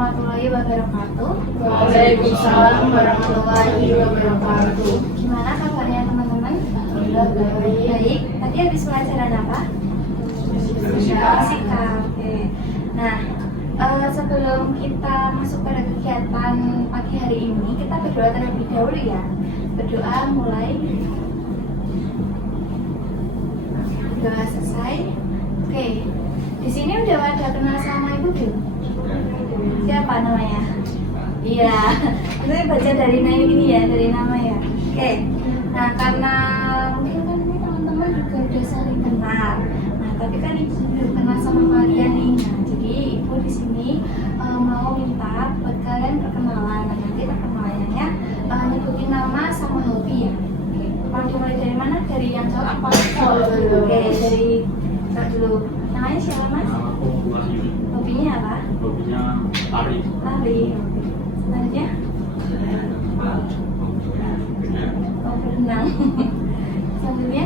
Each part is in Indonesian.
warahmatullahi wabarakatuh. Waalaikumsalam warahmatullahi wabarakatuh. Gimana kabarnya teman-teman? Baik. Tadi habis pelajaran apa? Fisika. Oke. Nah, sebelum kita masuk pada kegiatan pagi hari ini, kita berdoa terlebih dahulu ya. Berdoa mulai. Doa selesai. Oke. Di sini udah ada kenal sama Ibu belum? Siapa namanya? Iya. Ini baca dari ini ya, dari nama ya. Oke. Nah, karena mungkin kan ini teman-teman juga udah saling kenal. Nah, tapi kan Ibu belum kenal sama kalian nih. Nah, jadi Ibu di sini mau minta buat kalian perkenalan. Nah, nanti perkenalannya nyebutin nama sama hobi ya. Oke. Mau dimulai dari mana? Dari yang cowok apa? Oke, dari cowok dulu. Namanya siapa Mas? Namaku Wahyu. Hobinya apa? Hobinya lari. Lari. Oke. Selanjutnya? Oh, berenang. Selanjutnya?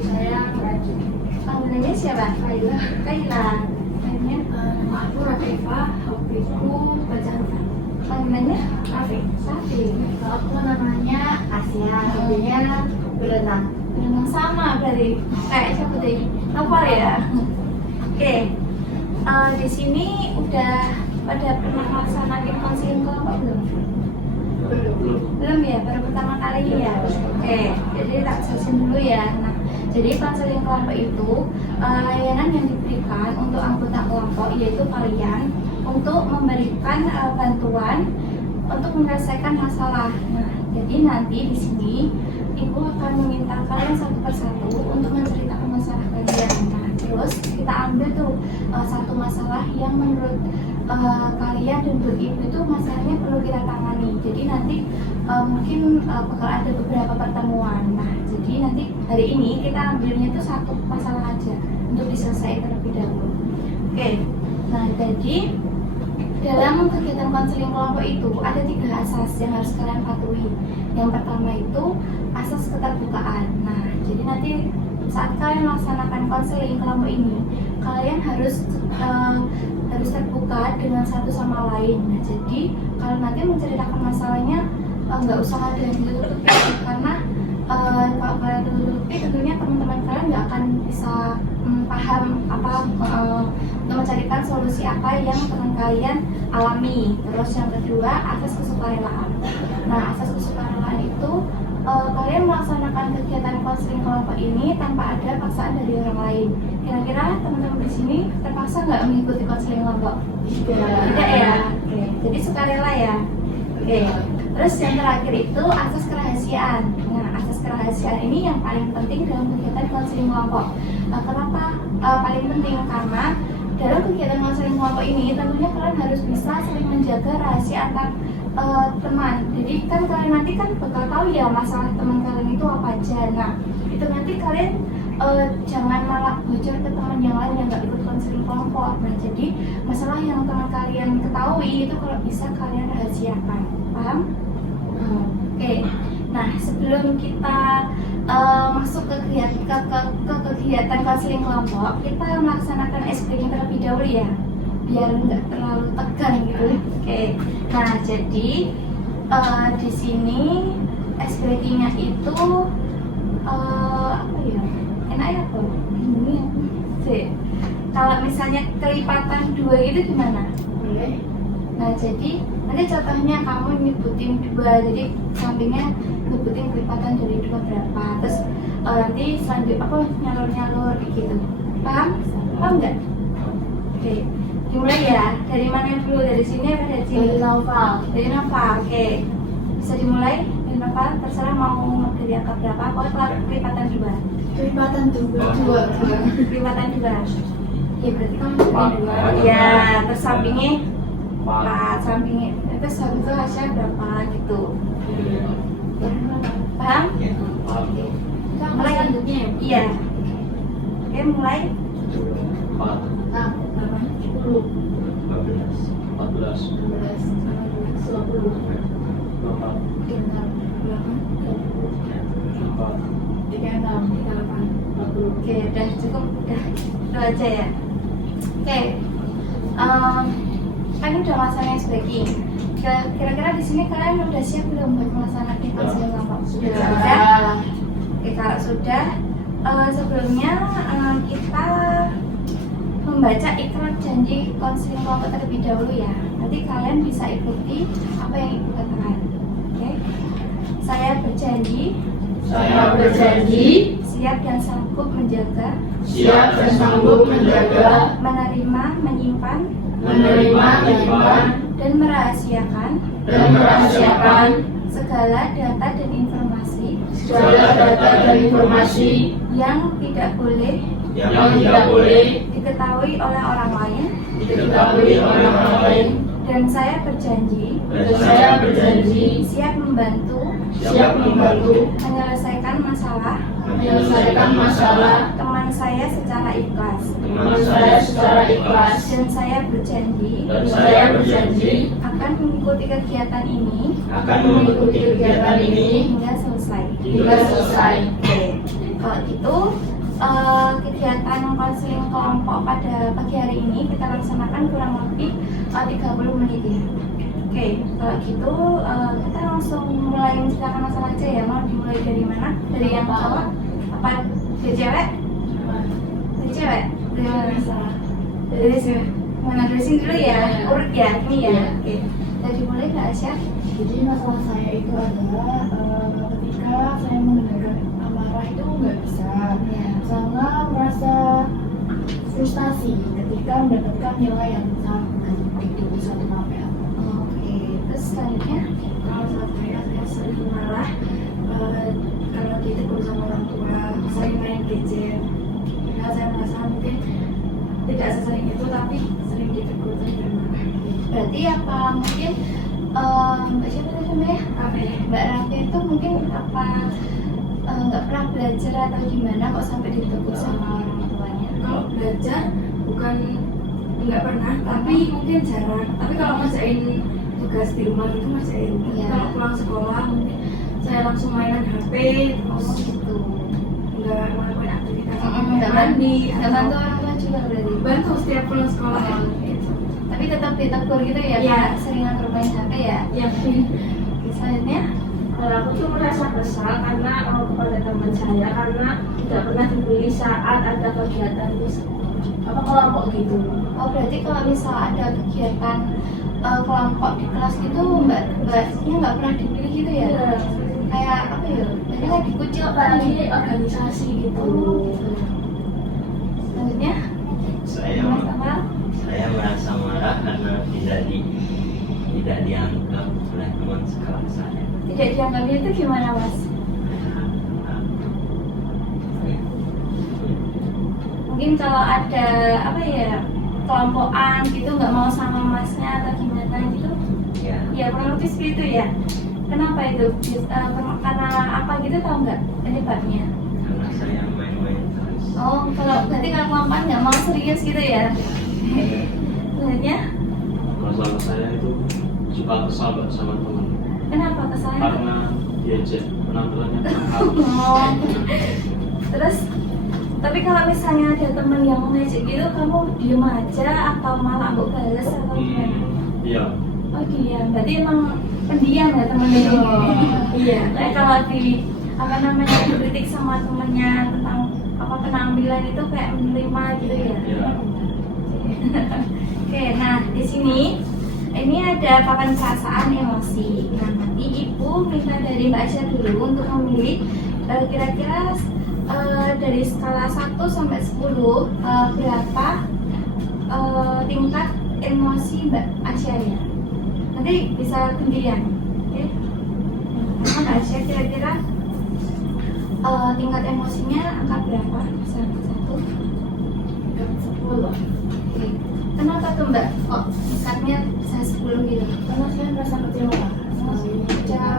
Saya merajut. Panggilannya siapa? Kaila. Kaila. Selanjutnya? Aku Rafifa, hobiku baca Al-Quran. Panggilannya? Rafi. Safi. Aku namanya Asia, hobinya berenang. Berenang sama berarti. Kayak siapa tadi? Novel ya? Oke. Di sini udah pada pernah melaksanakan konseling kelompok belum? Belum ya, baru pertama kali ya. Oke, jadi tak jelasin dulu ya. Nah, jadi konseling kelompok itu layanan yang diberikan untuk anggota kelompok, yaitu kalian untuk memberikan bantuan untuk menyelesaikan masalah. Nah, jadi nanti di sini Ibu akan meminta kalian satu persatu untuk menceritakan masalah kalian. Nah, terus kita ambil tuh satu masalah yang menurut kalian dan buat Ibu itu masalahnya perlu kita tangani. Jadi nanti mungkin bakal ada beberapa pertemuan. Nah, jadi nanti hari ini kita ambilnya tuh satu masalah aja untuk diselesaikan terlebih dahulu. Oke. Nah, jadi dalam kegiatan konseling kelompok itu ada 3 asas yang harus kalian patuhi. Yang pertama itu asas keterbukaan. Nah, jadi nanti saat kalian melaksanakan konseling kelompok ini, kalian harus terbuka dengan satu sama lain. Nah, jadi kalau nanti menceritakan masalahnya nggak usah ada yang ditutupi, karena kalau kalian tutupi tentunya teman-teman kalian nggak akan bisa paham apa untuk mencarikan solusi apa yang teman kalian alami. Terus yang kedua, asas kesukarelaan. Nah, asas kesukarelaan itu kalian melaksanakan kegiatan konseling kelompok ini tanpa ada paksaan dari orang lain. Kira-kira teman-teman di sini terpaksa nggak mengikuti konseling kelompok? Tidak ya. Oke. Jadi sukarela ya. Oke. Terus yang terakhir itu asas kerahasiaan. Nah, asas kerahasiaan ini yang paling penting dalam kegiatan konseling kelompok. Kenapa paling penting? Karena dalam kegiatan konseling kelompok ini tentunya kalian harus bisa saling menjaga rahasia antar teman. Jadi kan kalian nanti kan bakal tahu ya masalah teman kalian itu apa aja. Nah, itu nanti kalian jangan malah bocor ke teman yang lain yang nggak ikut konseling kelompok. Nah, jadi masalah yang teman kalian ketahui itu kalau bisa kalian rahasiakan. Paham? Oke. Nah, sebelum kita masuk ke kegiatan konseling kelompok, kita melaksanakan ice breaking terlebih dahulu ya, biar nggak terlalu tegang gitu. Oke. Nah, jadi di sini ice breakingnya itu apa ya? Enak ya kok? Ini sih. Kalau misalnya kelipatan 2 itu gimana? Boleh. Nah, jadi nanti contohnya kamu nyebutin 2, jadi sampingnya nyebutin kelipatan dari 2 berapa, terus nanti selanjutnya apa nyalur gitu. Paham? Paham nggak? Oke, dimulai ya. Dari mana dulu? Dari sini apa dari sini? Dari novel. Dari novel. Oke, bisa dimulai dari novel. Terserah mau dari angka berapa. Pokoknya kelipatan 2. Kelipatan 2. Kelipatan 2. Ya berarti kamu nyebutin 2. Ya, terus sampingnya 4, sampingnya terus habis itu hasilnya berapa gitu. Paham? Mulai selanjutnya ya? Iya. Oke, mulai. 4, 10, 14, 16, 20, 24, 36, 40. Oke, udah cukup, udah itu aja ya. Oke, udah masalahnya sebagai kira-kira di sini kalian udah siap belum buat melaksanakan konseling kelompok? Sudah. Oke, kalau sudah, sebelumnya kita membaca ikrar janji konseling kelompok terlebih dahulu ya. Nanti kalian bisa ikuti apa yang ibu katakan. Oke. Saya berjanji. Saya berjanji Siap dan sanggup menjaga. siap dan sanggup menjaga, Menerima, menyimpan, menyimpan, dan merahasiakan dan merahasiakan segala data dan informasi segala data dan informasi yang tidak boleh yang tidak boleh diketahui oleh orang lain, diketahui oleh orang lain, dan saya berjanji dan saya berjanji siap membantu siap membantu menyelesaikan menyelesaikan masalah teman saya secara ikhlas, teman saya secara ikhlas, dan saya berjanji dan saya berjanji akan mengikuti kegiatan ini akan mengikuti kegiatan ini hingga selesai. hingga selesai. Oke, kalau gitu kegiatan konseling kelompok pada pagi hari ini kita laksanakan kurang lebih 30 menit ya. Oke, kalau gitu kita langsung mulai menceritakan masalah aja ya. Mau dimulai dari mana? Dari yang cowok? Apa dari cewek? Dari cewek? Dari mana masalah? Dari sini. Mana dari sini dulu ya? Urut ya, ini ya. Oke. Dari mulai Kak Asya. Jadi masalah saya itu adalah ketika saya mengendalikan amarah itu nggak bisa, sama merasa frustasi ketika mendapatkan nilai yang sama itu di suatu mapel. Oke, terus selanjutnya Kalau saya sering marah karena ditegur sama orang tua, sering main gadget. Ya saya merasa mungkin tidak sesering itu, tapi sering ditegur dan marah. berarti apa mungkin Mbak siapa tadi namanya? Mbak Rafi itu mungkin apa nggak pernah belajar atau gimana kok sampai ditegur sama orang tuanya? Kalau belajar bukan nggak pernah, tapi mungkin jarang. Tapi kalau ngerjain tugas di rumah itu ngerjain. Iya. Kalau pulang sekolah mungkin saya langsung mainan HP, terus Gitu. nggak melakukan aktivitas Nggak mandi, nggak bantu orang tua juga berarti. bantu setiap pulang sekolah. Oh, Gitu. Tapi tetap ditegur gitu ya? Iya. Kayak seringan bermain HP ya? Yang Oke, selanjutnya Kalau aku tuh merasa kesal karena kepada teman saya karena tidak pernah dibeli saat ada kegiatan di sekolah. Apa kelompok gitu? oh berarti kalau misal ada kegiatan kelompok di kelas gitu mbaknya nggak pernah dipilih gitu ya? Iya. Kayak apa ya? Berarti kayak dikucil kan? Apalagi organisasi gitu. Gitu. Selanjutnya Saya Mas Amal. saya merasa marah karena tidak dianggap oleh teman sekelas saya. Tidak dianggapnya itu gimana mas? Mungkin kalau ada apa ya kelompokan gitu nggak mau sama masnya atau gimana gitu? Ya, Ya kurang lebih seperti itu ya. Kenapa itu? Karena apa gitu tahu nggak penyebabnya? karena saya main-main terus. Oh kalau berarti kalau kelompokan nggak mau serius gitu ya? Selanjutnya Masalah saya itu suka kesal sama teman kenapa kesannya? karena diajak penampilannya kurang Oh. Terus tapi kalau misalnya ada teman yang ngejek gitu kamu diem aja atau malah mbok bales atau gimana? Iya, Oh diam, berarti emang pendiam ya temennya ini. Iya. Kayak kalau di apa namanya dikritik sama temennya tentang apa penampilan itu kayak menerima gitu ya. iya. Oke, nah di sini ini ada papan perasaan emosi. Nah nanti ibu minta dari Mbak Aisyah dulu untuk memilih kira-kira dari skala 1 sampai 10 berapa tingkat emosi Mbak Aisyah ya. Nanti bisa gantian. Oke. Nah, Mbak Aisyah kira-kira tingkat emosinya angka berapa? Satu. 10. Oke. Kenapa tuh Mbak? Oh, tingkatnya bisa 10 gitu. Karena saya merasa kecewa Kecewa.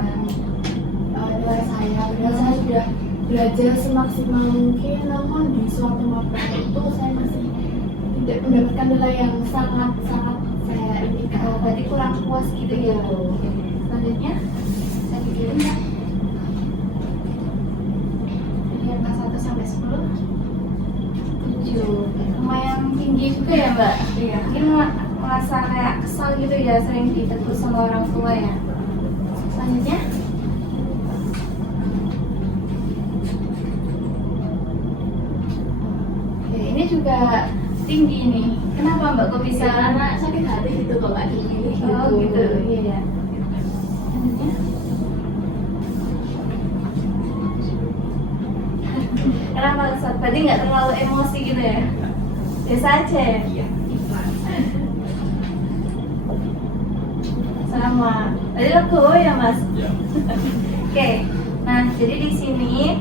nilai saya, padahal saya sudah belajar semaksimal mungkin, namun di suatu mapel itu saya masih tidak mendapatkan nilai yang sangat saya inginkan. Oh, berarti kurang puas gitu ya. Oke. Selanjutnya saya pikirin ya. Dari angka 1 sampai 10 7. Lumayan tinggi juga ya Mbak. Iya. Mungkin merasa kayak kesal gitu ya, sering ditegur sama orang tua ya. Selanjutnya, oke, ini juga tinggi nih. Kenapa Mbak kok bisa? Karena sakit hati gitu kalau ada gini. Oh gitu, iya ya. Selanjutnya, kenapa kesal? Berarti nggak terlalu emosi gitu ya? Biasa aja ya? Iya. Sama. Tadi legowo ya Mas? Ya. Oke. Nah, jadi di sini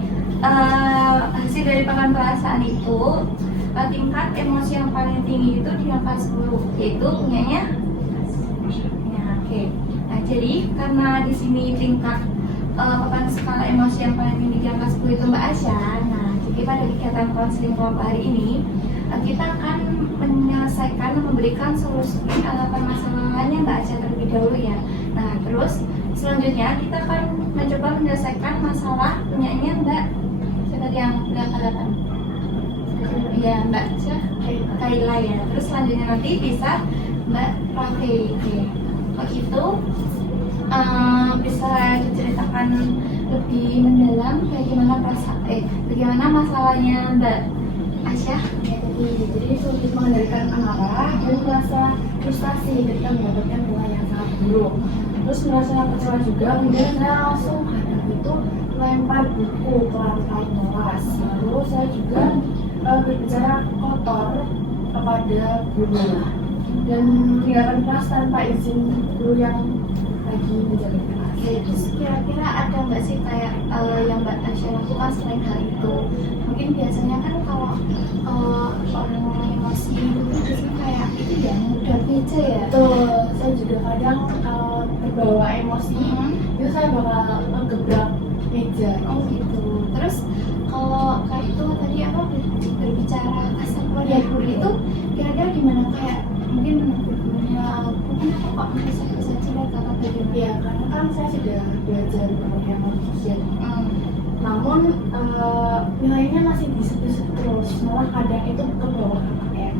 hasil dari papan perasaan itu tingkat emosi yang paling tinggi itu di angka 10, yaitu punyanya. Ya, oke. Nah, jadi karena di sini tingkat papan skala emosi yang paling tinggi di angka 10 itu Mbak Asya. Nah, jadi pada kegiatan konseling kelompok hari ini kita akan menyelesaikan, memberikan solusi atas permasalahannya Mbak Asya terlebih dahulu ya. Nah, terus selanjutnya kita akan mencoba menyelesaikan masalah punyanya Mbak siapa yang katakan? Ya Mbak Kaila ya. Terus selanjutnya nanti bisa Mbak Rafi. Oke. Kalau gitu bisa diceritakan lebih mendalam bagaimana masalahnya Mbak Asya? Ya, jadi sulit mengendalikan amarah dan merasa frustasi ketika mendapatkan bola yang sangat buruk. Terus merasa kecewa juga, kemudian saya langsung hadap itu lempar buku ke lantai kelas. Lalu saya juga berbicara kotor kepada guru dan meninggalkan kelas tanpa izin guru yang lagi menjaga kelas. Oke, terus kira-kira ada nggak sih kayak yang Mbak Asya lakukan selain hal itu? Mungkin biasanya kan kalau orang emosi itu biasanya kayak itu ya mudah aja ya. Betul, saya juga kadang terbawa emosi, itu saya bakal ngegebrak meja. Oh gitu. Terus kalau kayak itu tadi apa berbicara kasar pada guru itu kira-kira gimana, kayak mungkin gurunya mungkin apa kok bisa jelek atau bagaimana? Ya, karena kan saya sudah belajar namanya manusia. Namun nilainya masih di situ terus, malah kadang itu ke bawah KKM.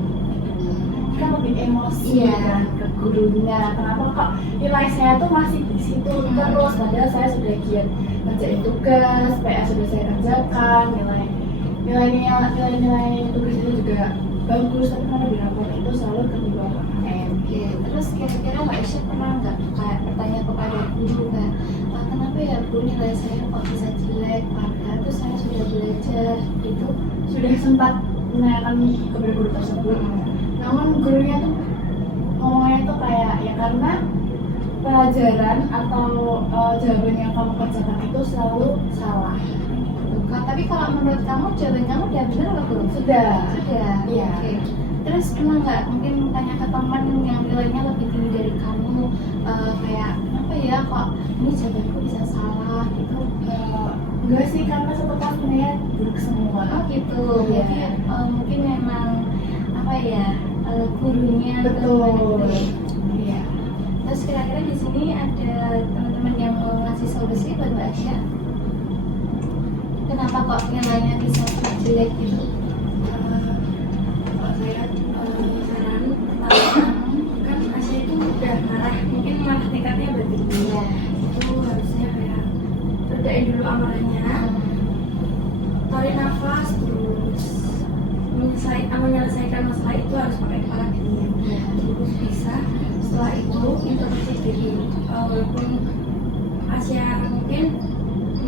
Kan lebih emosi kan ke gurunya. Kenapa kok nilai saya tuh masih di situ terus? Padahal saya sudah giat ngerjain tugas, PR sudah saya kerjakan, nilai tugas itu juga bagus, tapi karena di rapor itu selalu ke bawah KKM. Oke, terus kira-kira Mbak Isya pernah nggak kayak bertanya kepada guru nggak, kenapa ya Bu nilai saya kok bisa jelek padahal tuh saya sudah belajar gitu? Sudah sempat menanyakan kepada guru tersebut, namun gurunya tuh ngomongnya tuh kayak ya karena pelajaran atau jawaban yang kamu kerjakan itu selalu salah. Bukan, tapi kalau menurut kamu jawaban kamu udah benar atau belum? Sudah. Iya. Oke. Terus pernah nggak mungkin tanya ke teman yang nilainya lebih tinggi dari kamu, kayak apa ya kok ini jawabanku bisa salah gitu? Enggak sih, karena satu kelas sebenarnya buruk semua. Oh gitu. Iya. Jadi mungkin memang apa ya gurunya Betul. Iya. Terus kira-kira di sini ada teman-teman yang mau ngasih solusi buat Mbak Asya? Kenapa kok nilainya bisa jelek gitu? Kalau saya saran pertama kan Asya itu udah marah, mungkin marah tingkatnya bertinggi. Iya. Itu harusnya kayak redain dulu amarahnya, tarik nafas, terus menyelesaikan masalah itu harus pakai kepala dingin. Terus bisa setelah itu introspeksi diri. Walaupun Asya mungkin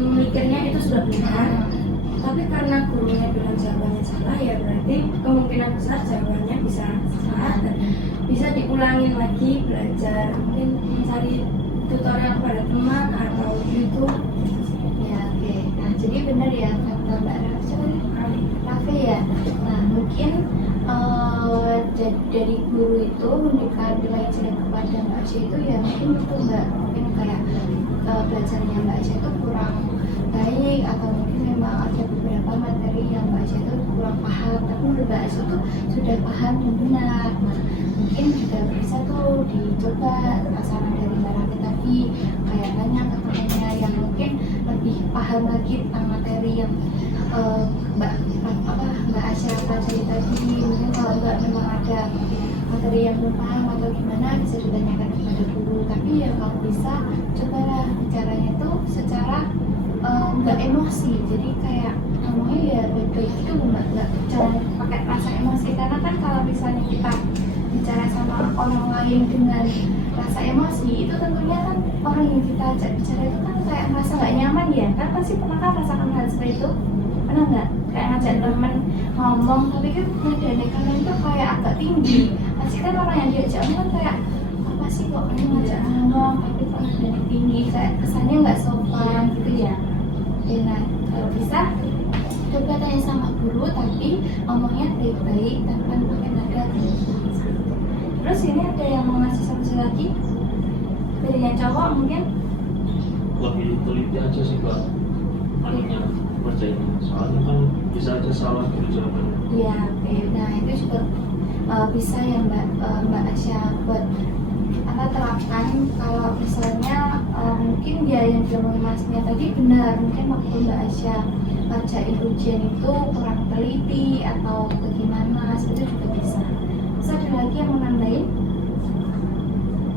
memikirnya itu sudah benar, tapi karena gurunya bilang jawabannya salah, ya berarti kemungkinan besar jawabannya bisa salah dan bisa diulangin lagi belajar, mungkin mencari tutorial kepada teman atau YouTube. Ya, oke. Nah, jadi benar ya kata Mbak Rafi ya. Nah, mungkin dari guru itu memberikan nilai jelek kepada Mbak Asya itu ya mungkin itu Mbak, mungkin kayak belajarnya Mbak Asya itu kurang baik atau mungkin memang ada beberapa materi yang Mbak Asya itu kurang paham, tapi menurut Mbak Asya itu sudah paham dan benar. Nah, mungkin juga bisa tuh dicoba saran dari Mbak Rafi tadi, kayak tanya ke temannya yang mungkin lebih paham lagi tentang materi yang Mbak Asya pelajari tadi. Mungkin kalau Mbak memang ada materi yang belum paham atau gimana bisa ditanyakan kepada guru. Tapi ya kalau bisa cobalah bicaranya tuh secara nggak emosi, jadi kayak ngomongnya ya baik-baik itu, nggak jangan pakai rasa emosi, karena kan kalau misalnya kita bicara sama orang lain dengan rasa emosi itu tentunya kan orang yang kita ajak bicara itu kan kayak merasa nggak nyaman ya kan, pasti pernah kan rasakan hal seperti itu, pernah nggak kayak ngajak temen ngomong tapi kan nadanya kalian tuh kayak agak tinggi, pasti kan orang yang diajak ngomong kan kayak apa sih kok kamu ngajak ngomong tapi kok nadanya tinggi, kayak kesannya nggak sopan gitu ya. Nah kalau bisa coba tanya sama guru tapi ngomongnya baik-baik tanpa pakai nada tinggi. Terus ini ada yang mau ngasih solusi lagi dari yang cowok mungkin? Lebih teliti aja sih Mbak anunya kerjanya, soalnya kan bisa aja salah gitu jawabannya. Iya, oke. Nah itu juga bisa ya Mbak Asya buat terapkan kalau misalnya mungkin ya yang diomongin Masnya tadi benar, mungkin waktu Mbak Asya ngerjain ujian itu kurang teliti atau bagaimana, itu juga bisa. Terus ada lagi yang mau nambahin?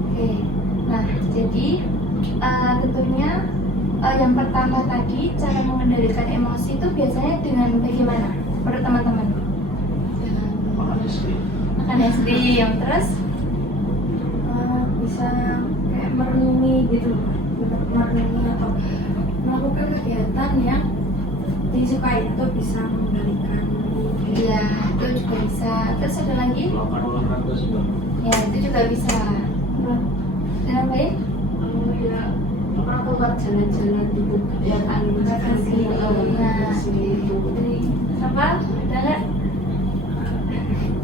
Oke, nah jadi tentunya yang pertama tadi cara mengendalikan emosi itu biasanya dengan bagaimana menurut teman-teman? Makanya sih Makan es krim, terus Bisa kayak merenungi gitu, merenungi atau melakukan kegiatan yang disukai atau bisa mengendalikan. ya itu juga bisa. Terus ada lagi? melakukan olahraga sih Mbak. Ya itu juga bisa. Kenapa ya? Ya orang keluar jalan-jalan gitu ya kan Kasih. Nah, jadi apa? Ada nggak?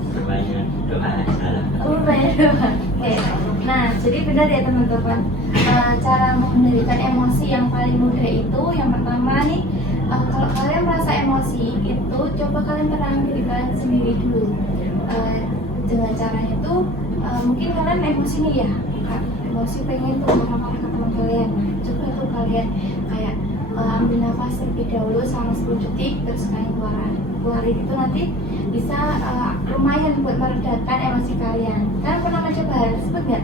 Perbanyak doa salah. Oh, banyak doang. Oke. Nah, jadi benar ya teman-teman. Cara mengendalikan emosi yang paling mudah itu yang pertama nih, kalau kalian merasa emosi itu coba kalian tenangin diri kalian sendiri dulu. Dengan caranya itu mungkin kalian emosi nih ya, emosi pengen tuh marah-marah ke teman kalian. Nah, coba tuh kalian kayak ambil nafas terlebih dahulu selama 10 detik, terus kalian keluarin itu nanti bisa lumayan buat meredakan emosi kalian. Kalian pernah mencoba hal tersebut nggak?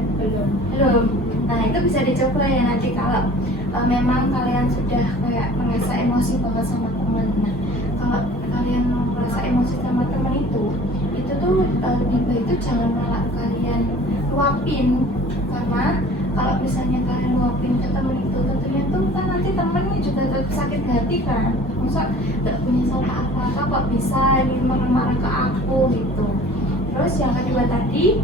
Belum. Nah itu bisa dicoba ya nanti kalau memang kalian sudah kayak merasa emosi banget sama teman. Nah kalau kalian merasa emosi sama teman itu tuh lebih baik itu jangan malah kalian luapin, karena kalau misalnya kalian luapin ke teman itu tentunya tuh kan nanti temennya juga sakit hati kan, masa gak punya salah apa-apa kok bisa ini marah-marah ke aku gitu. Terus yang kedua tadi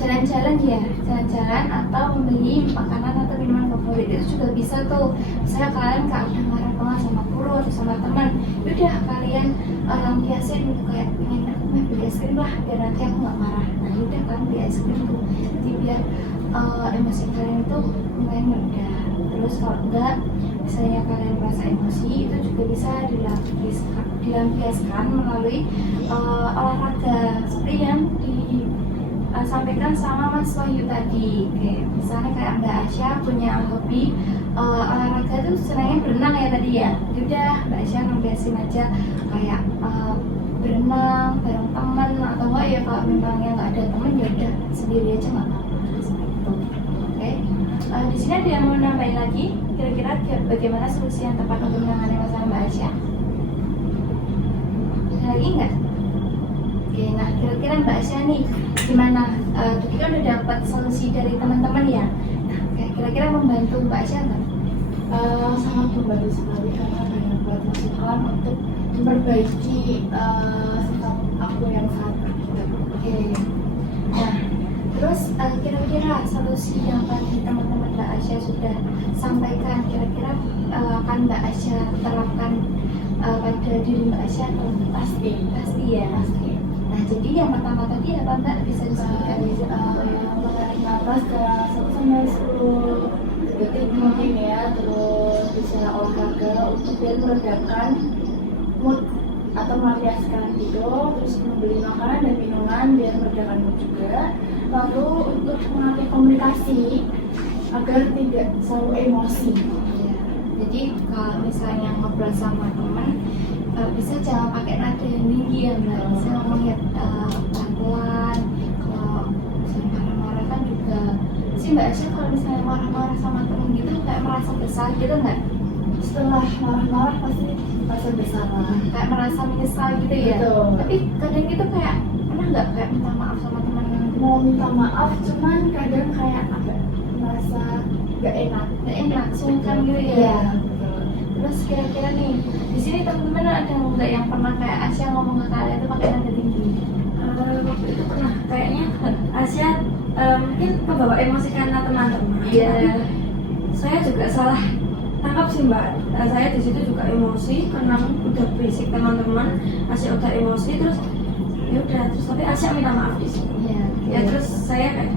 jalan-jalan ya, jalan-jalan atau membeli makanan atau minuman favorit itu juga bisa tuh. Misalnya kalian gak udah marah banget sama guru atau sama teman, udah kalian lampiasin gitu kayak pengen aku mau beli es krim lah biar nanti aku gak marah. Nah udah kan beli es krim tuh, jadi biar emosi kalian itu mulai mereda. Terus kalau enggak, misalnya kalian merasa emosi itu juga bisa dilampiaskan melalui olahraga seperti yang disampaikan sama Mas Wahyu tadi. Kayak misalnya kayak Mbak Asya punya hobi olahraga tuh senangnya berenang ya tadi ya. Udah Mbak Asya ngebiasin aja kayak berenang bareng teman, atau enggak ya kalau memangnya nggak ada teman ya udah sendiri aja nggak apa-apa seperti itu. Oke. Di sini ada yang mau nambahin lagi? Kira-kira bagaimana solusi yang tepat untuk menangani masalah Mbak Asya? Ada lagi nggak? Oke, nah kira-kira Mbak Asya nih gimana? Tadi kan udah dapat solusi dari teman-teman ya. Nah, kira-kira membantu Mbak Asya nggak? Sangat membantu sekali karena banyak buat masukan untuk memperbaiki sikap aku yang saat ini. Oke. Nah, terus kira-kira solusi yang tadi teman-teman Mbak Asya sudah sampaikan, kira-kira akan Mbak Asya terapkan pada diri Mbak Asya atau pasti ya pasti. Nah, jadi yang pertama tadi apa Mbak bisa disebutkan? Menarik nafas ke 1-10 detik mungkin ya, terus bisa olahraga untuk biar meredakan mood atau melampiaskan gitu, terus membeli makanan dan minuman biar meredakan mood juga. Lalu untuk mengatur komunikasi agar tidak selalu emosi. Jadi kalau misalnya ngobrol sama teman, kalau bisa jangan pakai nada yang tinggi ya Mbak, bisa ngomongnya pelan-pelan. Kalau misalnya marah-marah kan juga sih Mbak Asya, kalau misalnya marah-marah sama temen gitu kayak merasa bersalah gitu nggak? Setelah marah-marah pasti merasa bersalah. Kayak merasa menyesal gitu ya? Betul. Tapi kadang gitu kayak pernah nggak kayak minta maaf sama teman? Mau minta maaf, cuman kadang kayak agak merasa gak enak. Nggak enak, sungkan gitu ya? Iya. Terus kira-kira nih, di sini teman-teman ada nggak yang pernah kayak Asya ngomong ke kalian tuh pakai nada tinggi? Waktu itu pernah kayaknya Asya mungkin kebawa emosi karena teman-teman. Iya. Saya juga salah tangkap sih Mbak. Saya di situ juga emosi karena udah basic teman-teman, Asya udah emosi terus ya udah terus tapi Asya minta maaf di sini. Iya. Ya terus saya kayak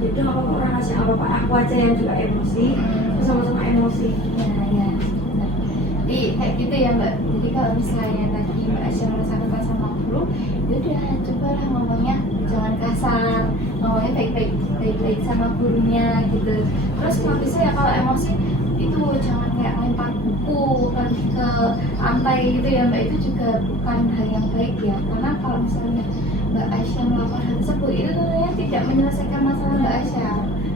itu apa orang Asya apa aku aja yang juga emosi, terus sama-sama emosi. Iya, iya. Benar. Jadi kayak gitu ya Mbak. Jadi kalau misalnya tadi Mbak Asya merasa kesal sama guru, yaudah cobalah ngomongnya jangan kasar, ngomongnya baik-baik sama gurunya gitu. Terus kalau bisa ya kalau emosi itu jangan kayak lempar buku pergi ke lantai gitu ya Mbak, itu juga bukan hal yang baik ya, karena kalau misalnya Mbak Asya melakukan hal tersebut itu tentunya tidak menyelesaikan masalah Mbak Asya,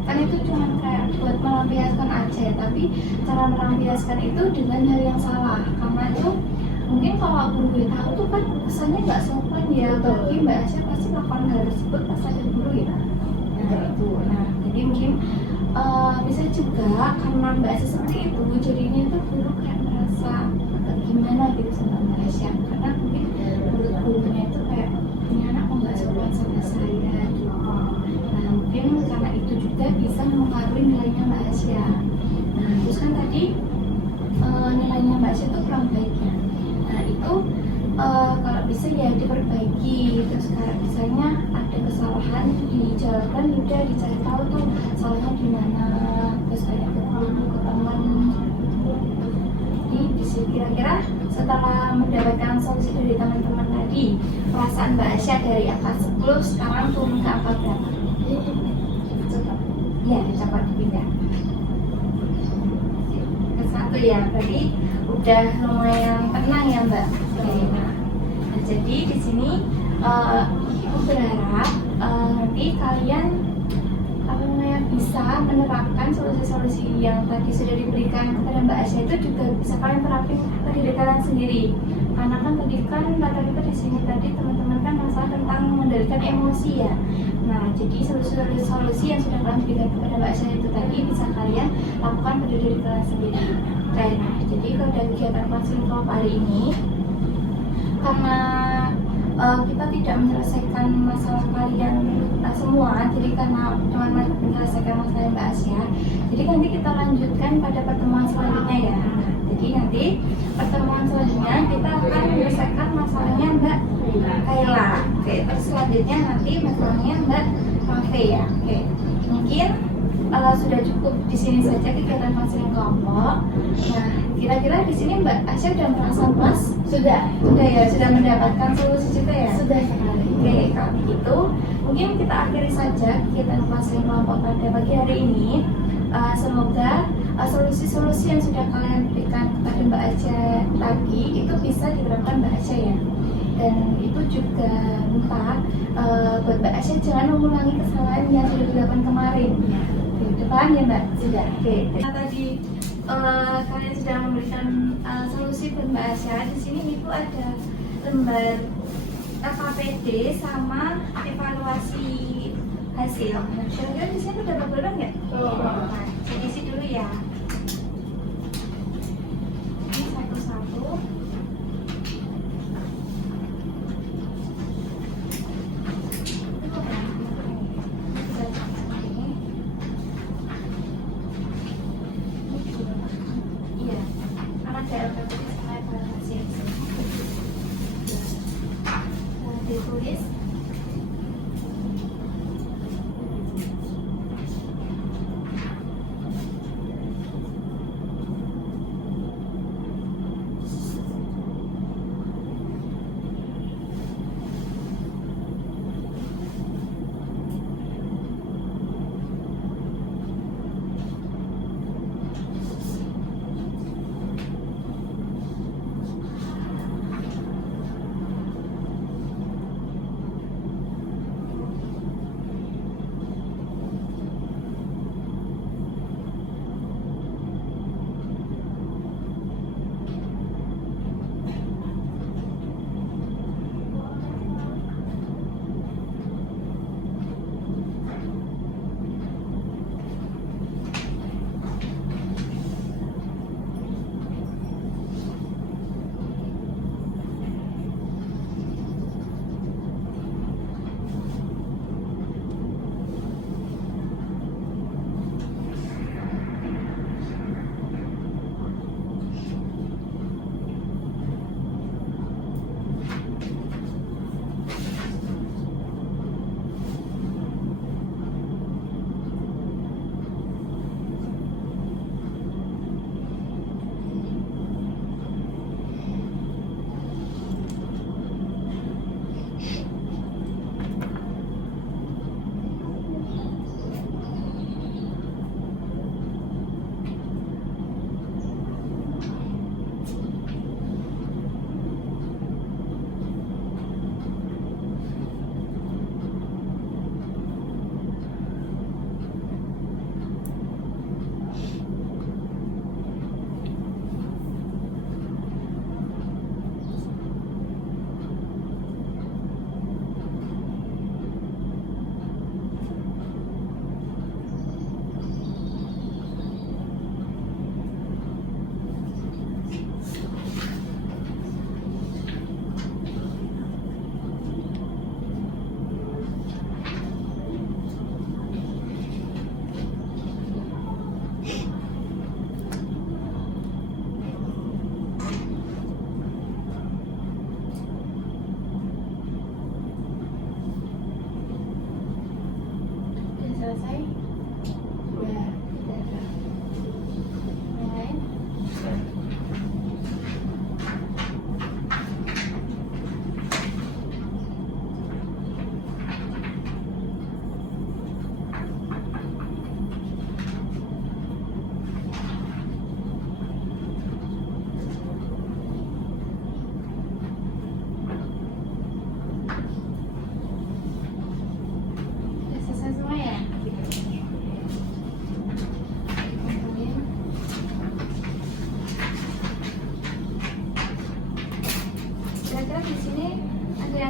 kan itu cuma kayak buat melampiaskan aja, tapi cara melampiaskan itu dengan hal yang salah, karena itu mungkin kalau guru tahu tuh kan kesannya nggak sopan ya, tapi Mbak Asya pasti melakukan hal tersebut pas ada guru ya. Nah itu, nah jadi mungkin bisa juga karena Mbak Asya seperti itu, jadinya tuh guru kayak merasa agak gimana gitu sama Mbak Asya, karena mungkin menurut gurunya itu kayak ini anak kok nggak sopan sama saya gitu. Nah mungkin karena itu juga bisa mempengaruhi nilainya Mbak Asya. Nah terus kan tadi nilainya Mbak Asya itu kurang baik ya. Nah itu kalau bisa ya diperbaiki. Terus kayak misalnya ada kesalahan dijalankan, udah dicari tahu tuh salahnya di mana, terus kayak ke guru, ke teman. Jadi kira-kira setelah mendapatkan solusi dari teman-teman tadi, perasaan Mbak Asya dari angka 10 sekarang turun ke angka berapa? Iya, cepat dipindah ke 1 ya, berarti udah lumayan tenang ya Mbak. Oke, nah jadi di sini aku berharap nanti kalian bisa menerapkan solusi-solusi yang tadi sudah diberikan kepada Mbak Asya itu juga bisa kalian terapin ke diri kalian sendiri, karena kan tadi kan kata kita di sini tadi teman-teman kan masalah tentang mengendalikan emosi ya. Nah jadi solusi-solusi yang sudah kalian berikan kepada Mbak Asya itu tadi bisa kalian lakukan pada diri kalian sendiri. Nah jadi kalau dari kegiatan konseling kelompok hari ini, karena kita tidak menyelesaikan masalah kalian semua, jadi karena cuma menyelesaikan masalah Mbak Asya, jadi nanti kita lanjutkan pada pertemuan selanjutnya ya. Jadi nanti pertemuan selanjutnya kita akan menyelesaikan masalahnya Mbak Kayla. Oke, terus selanjutnya nanti masalahnya Mbak Mafe ya. Oke, mungkin sudah cukup di sini saja kegiatan konseling kelompok. Nah, kira-kira di sini Mbak Asya sudah merasa puas? Sudah ya, sudah mendapatkan solusi juga ya? Sudah sekali. Oke, kalau begitu mungkin kita akhiri saja kegiatan konseling kelompok pada pagi hari ini. Semoga solusi-solusi yang sudah kalian berikan kepada Mbak Asya tadi itu bisa diterapkan Mbak Asya ya. Dan itu juga minta buat Mbak Asya jangan mengulangi kesalahan yang sudah dilakukan kemarin. Depan ya Mbak? Sudah. Oke. Nah, tadi kalian sudah memberikan solusi buat Mbak Asya. Di sini itu ada lembar KPD sama evaluasi hasil. Nah, kira-kira di sini udah berapa nggak? Nah, saya isi dulu ya. Ini satu-satu. Iya, karena ada LKPD sama evaluasi hasil. Ditulis.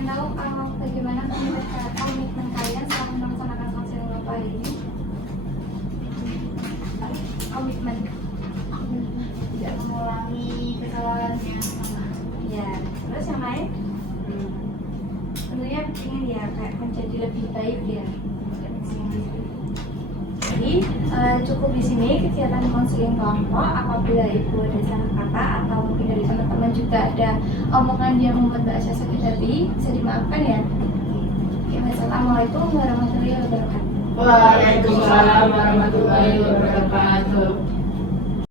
tahu bagaimana komitmen kalian selama melaksanakan konseling bapak ini. Komitmen Tidak mengulangi kesalahan yang sama. ya, terus yang lain tentunya ingin ya kayak menjadi lebih baik ya. Jadi cukup di sini kegiatan konseling kelompok. Apabila ibu ada salah kata atau mungkin dari teman-teman juga ada omongan yang membuat Mbak Asya sakit hati, bisa dimaafkan ya. Oke, wassalamualaikum warahmatullahi wabarakatuh. Waalaikumsalam warahmatullahi wabarakatuh.